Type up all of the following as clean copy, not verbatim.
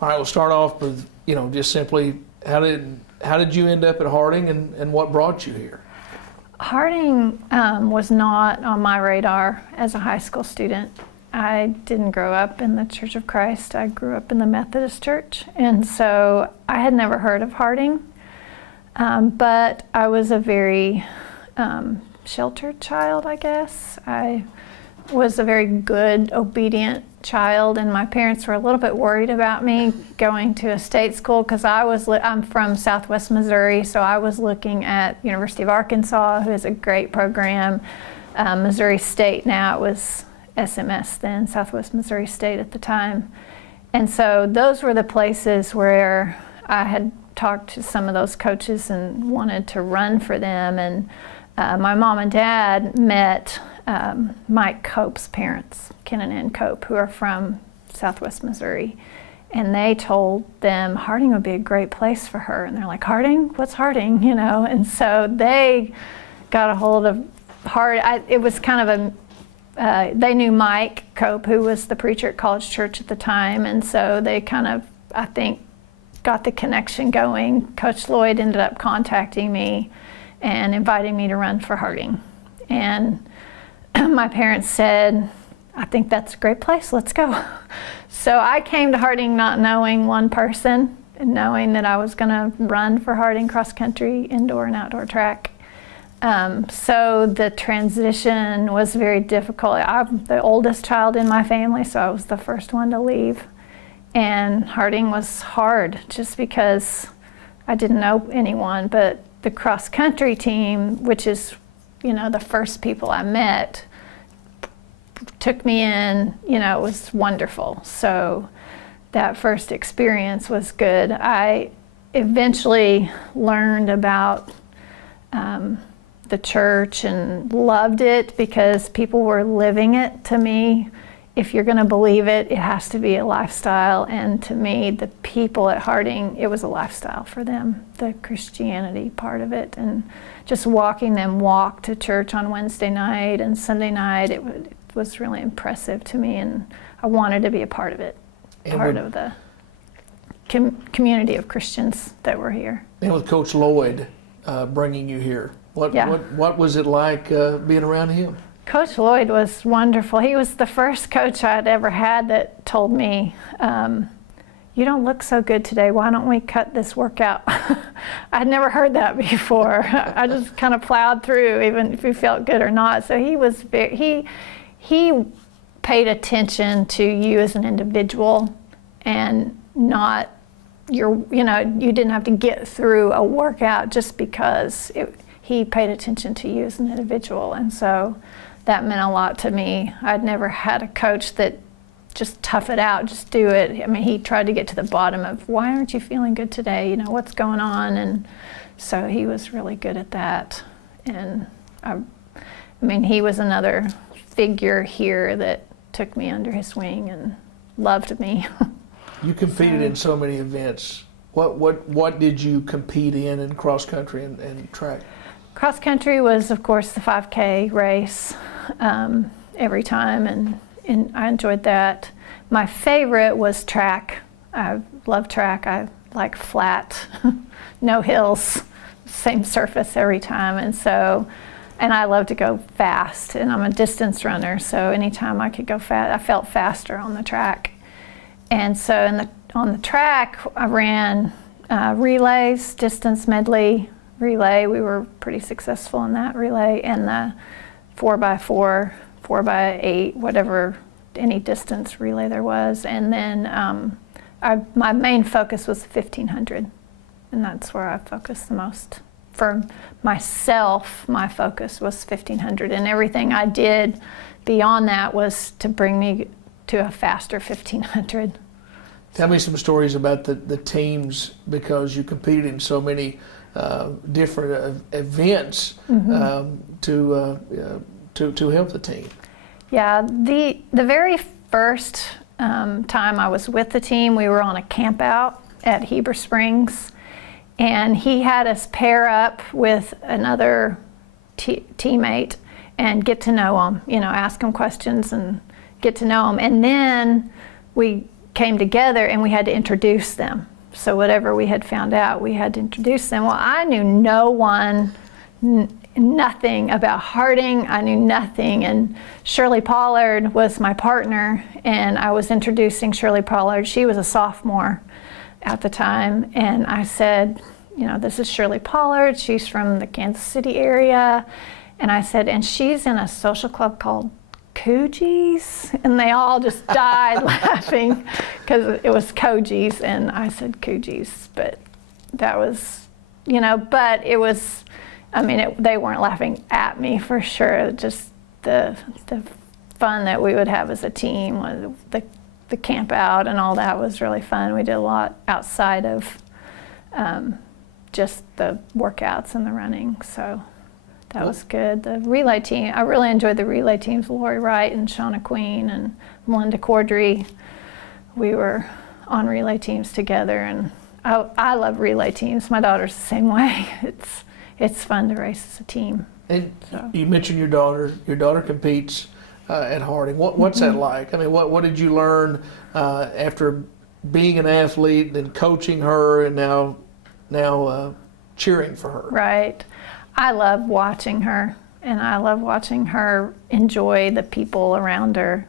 All right, we'll start off with, just simply, how did you end up at Harding, and what brought you here? Harding was not on my radar as a high school student. I didn't grow up in the Church of Christ. I grew up in the Methodist Church, and so I had never heard of Harding. But I was a very sheltered child, I guess. I was a very good, obedient child, and my parents were a little bit worried about me going to a state school because I'm from Southwest Missouri, so I was looking at University of Arkansas, who has a great program. Missouri State now, it was SMS then, Southwest Missouri State at the time. And so those were the places where I had talked to some of those coaches and wanted to run for them. And my mom and dad met Mike Cope's parents, Ken and Ann Cope, who are from Southwest Missouri. And they told them Harding would be a great place for her. And they're like, Harding? What's Harding? And so they got a hold of Harding. It was kind of they knew Mike Cope, who was the preacher at College Church at the time. And so they kind of, I think, got the connection going. Coach Lloyd ended up contacting me and inviting me to run for Harding. And my parents said, I think that's a great place, let's go. So I came to Harding not knowing one person, and knowing that I was gonna run for Harding cross country, indoor and outdoor track. So the transition was very difficult. I'm the oldest child in my family, so I was the first one to leave. And Harding was hard just because I didn't know anyone, but the cross country team, which is, the first people I met, took me in, it was wonderful. So that first experience was good. I eventually learned about the church and loved it because people were living it. To me, if you're going to believe it, it has to be a lifestyle. And to me, the people at Harding, it was a lifestyle for them, the Christianity part of it. And just watching them walk to church on Wednesday night and Sunday night, it was really impressive to me. And I wanted to be a part of it, part of the community of Christians that were here. And with Coach Lloyd bringing you here, what was it like being around him? Coach Lloyd was wonderful. He was the first coach I'd ever had that told me, you don't look so good today, why don't we cut this workout? I'd never heard that before. I just kind of plowed through, even if he felt good or not. So he was he paid attention to you as an individual, and not you didn't have to get through a workout just because he paid attention to you as an individual. And so that meant a lot to me. I'd never had a coach that just tough it out, just do it. I mean, he tried to get to the bottom of, why aren't you feeling good today? What's going on? And so he was really good at that. And he was another figure here that took me under his wing and loved me. You competed in so many events. What did you compete in cross country and track? Cross country was, of course, the 5K race every time, and I enjoyed that. My favorite was track. I love track. I like flat, no hills, same surface every time, and I love to go fast, and I'm a distance runner, so anytime I could go fast, I felt faster on the track. And so on the track, I ran relays, distance medley relay. We were pretty successful in that relay, and the 4x4, 4x8, whatever, any distance relay there was. And then my main focus was 1500, and that's where I focused the most. For myself, my focus was 1500, and everything I did beyond that was to bring me to a faster 1500. Tell me some stories about the teams, because you competed in so many different events to help the team. Yeah, the very first time I was with the team, we were on a camp out at Heber Springs, and he had us pair up with another teammate and get to know them, ask them questions and get to know them. And then we came together and we had to introduce them. So whatever we had found out, we had to introduce them. Well, I knew nothing about Harding. I knew nothing. And Shirley Pollard was my partner, and I was introducing Shirley Pollard. She was a sophomore at the time. And I said, this is Shirley Pollard. She's from the Kansas City area. And I said, and she's in a social club called Coogies, and they all just died laughing because it was Cogies, and I said Coogies, but that was, but it was, they weren't laughing at me for sure. Just the fun that we would have as a team, the camp out and all that was really fun. We did a lot outside of just the workouts and the running, so. That was good. The relay team, I really enjoyed the relay teams, Lori Wright and Shauna Queen and Melinda Cordry. We were on relay teams together, and I love relay teams. My daughter's the same way. It's fun to race as a team. And so. You mentioned your daughter. Your daughter competes at Harding. What's that like? What did you learn after being an athlete and coaching her and now cheering for her? Right. I love watching her, and I love watching her enjoy the people around her.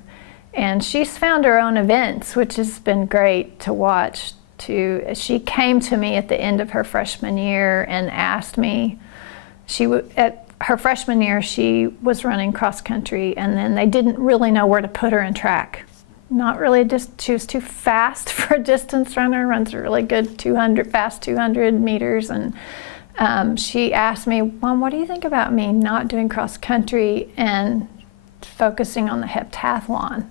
And she's found her own events, which has been great to watch too. She came to me at the end of her freshman year and asked me, at her freshman year she was running cross country, and then they didn't really know where to put her in track. Not really, she was too fast for a distance runner, runs a really good 200 meters, and she asked me, Mom, what do you think about me not doing cross country and focusing on the heptathlon?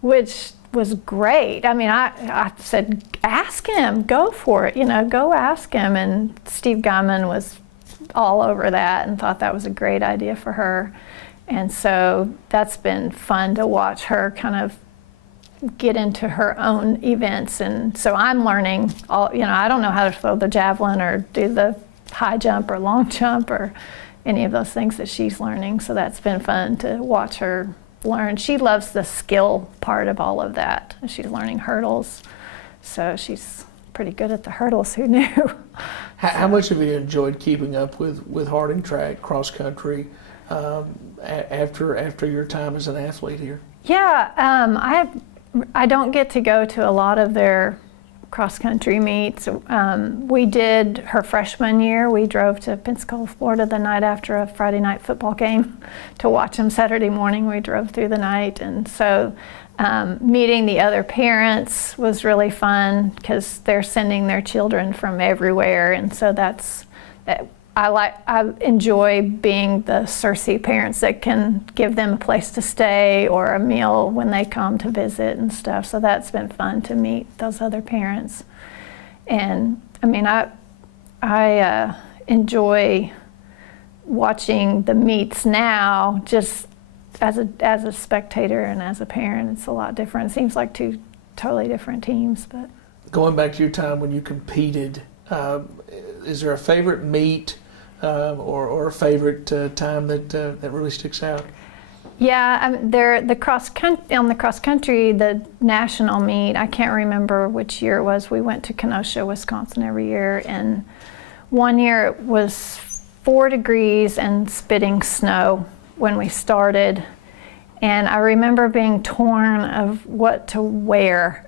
Which was great. I said, ask him, go for it, go ask him. And Steve Guyman was all over that and thought that was a great idea for her. And so that's been fun to watch her kind of get into her own events. And so I'm learning I don't know how to throw the javelin or do the high jump or long jump or any of those things that she's learning. So that's been fun to watch her learn. She loves the skill part of all of that. She's learning hurdles. So she's pretty good at the hurdles. Who knew? How much have you enjoyed keeping up with Harding track, cross country, after your time as an athlete here? Yeah, I don't get to go to a lot of their cross-country meets. We did her freshman year. We drove to Pensacola, Florida the night after a Friday night football game to watch them Saturday morning. We drove through the night, and so meeting the other parents was really fun because they're sending their children from everywhere, and so I enjoy being the Cersei parents that can give them a place to stay or a meal when they come to visit and stuff. So that's been fun to meet those other parents. And I enjoy watching the meets now just as a spectator and as a parent. It's a lot different. It seems like two totally different teams. But going back to your time when you competed, is there a favorite meet or a favorite time that really sticks out? Yeah, on the cross country, the national meet, I can't remember which year it was. We went to Kenosha, Wisconsin every year, and one year it was 4 degrees and spitting snow when we started. And I remember being torn of what to wear.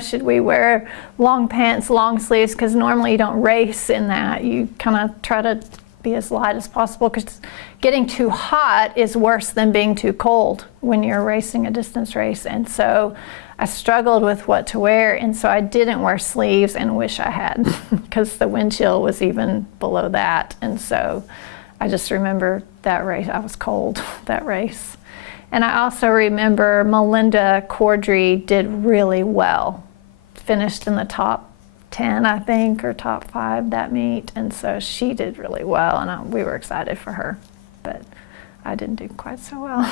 Should we wear long pants, long sleeves? Because normally you don't race in that. You kind of try to be as light as possible because getting too hot is worse than being too cold when you're racing a distance race. And so I struggled with what to wear, and so I didn't wear sleeves and wish I had because the wind chill was even below that. And so I just remember that race. I was cold that race. And I also remember Melinda Cordry did really well, finished in the top 10, I think, or top 5 that meet, and so she did really well, and we were excited for her, but I didn't do quite so well.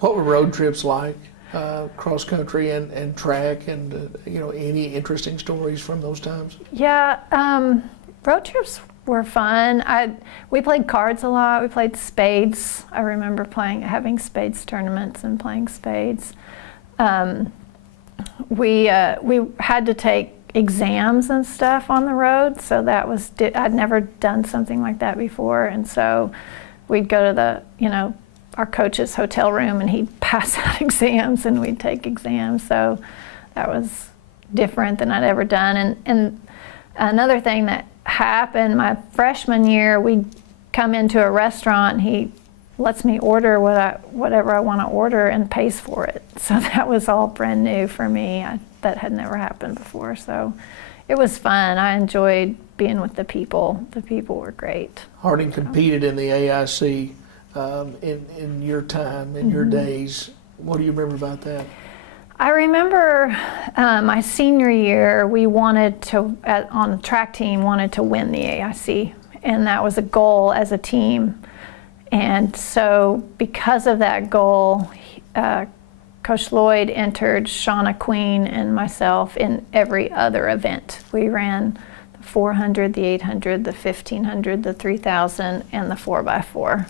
What were road trips like, cross country and track, and any interesting stories from those times? Yeah, road trips were fun. We played cards a lot. We played spades. I remember having spades tournaments and playing spades. we had to take exams and stuff on the road, so that was I'd never done something like that before, and so we'd go to the our coach's hotel room, and he'd pass out exams, and we'd take exams. So that was different than I'd ever done. And another thing that happened my freshman year, we'd come into a restaurant, and he lets me order whatever I want to order and pays for it. So that was all brand new for me. That had never happened before. So it was fun. I enjoyed being with the people. The people were great. Harding competed in the AIC in your time, in your days. What do you remember about that? I remember my senior year, we wanted to, on the track team, wanted to win the AIC. And that was a goal as a team. And so because of that goal, Coach Lloyd entered Shauna Queen and myself in every other event. We ran the 400, the 800, the 1500, the 3000, and the 4x4.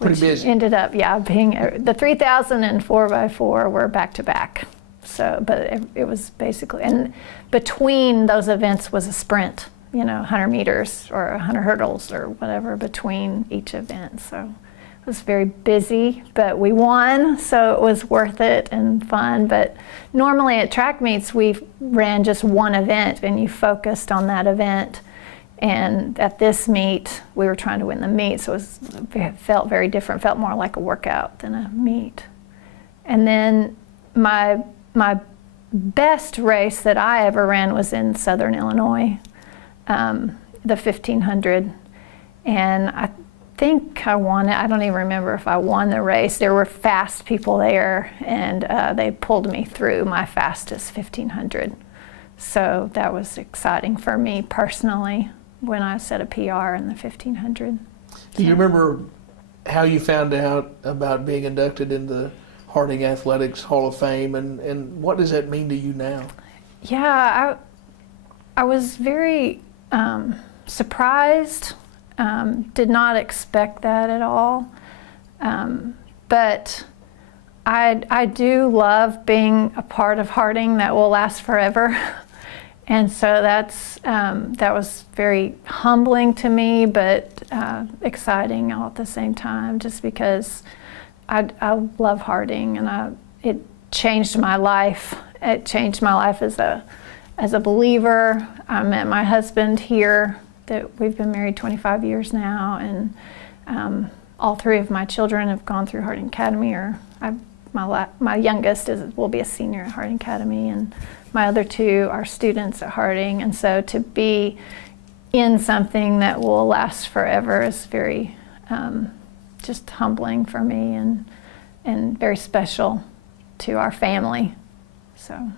Pretty busy. Ended up, being the 3000 and 4x4 were back to back. So, but it was basically, and between those events was a sprint. 100 meters or 100 hurdles or whatever between each event. So it was very busy, but we won, so it was worth it and fun. But normally at track meets, we ran just one event and you focused on that event. And at this meet, we were trying to win the meet, so it felt very different, felt more like a workout than a meet. And then my best race that I ever ran was in Southern Illinois. The 1500, and I think I won it. I don't even remember if I won the race. There were fast people there, and they pulled me through my fastest 1500. So that was exciting for me personally when I set a PR in the 1500. Do you remember how you found out about being inducted in the Harding Athletics Hall of Fame, and what does that mean to you now? Yeah, I was very surprised, did not expect that at all, but I do love being a part of Harding that will last forever, and so that was very humbling to me, but exciting all at the same time, just because I love Harding, and it changed my life. It changed my life as a believer. I met my husband here, that we've been married 25 years now, and all three of my children have gone through Harding Academy, my youngest will be a senior at Harding Academy, and my other two are students at Harding. And so to be in something that will last forever is very just humbling for me, and very special to our family. So.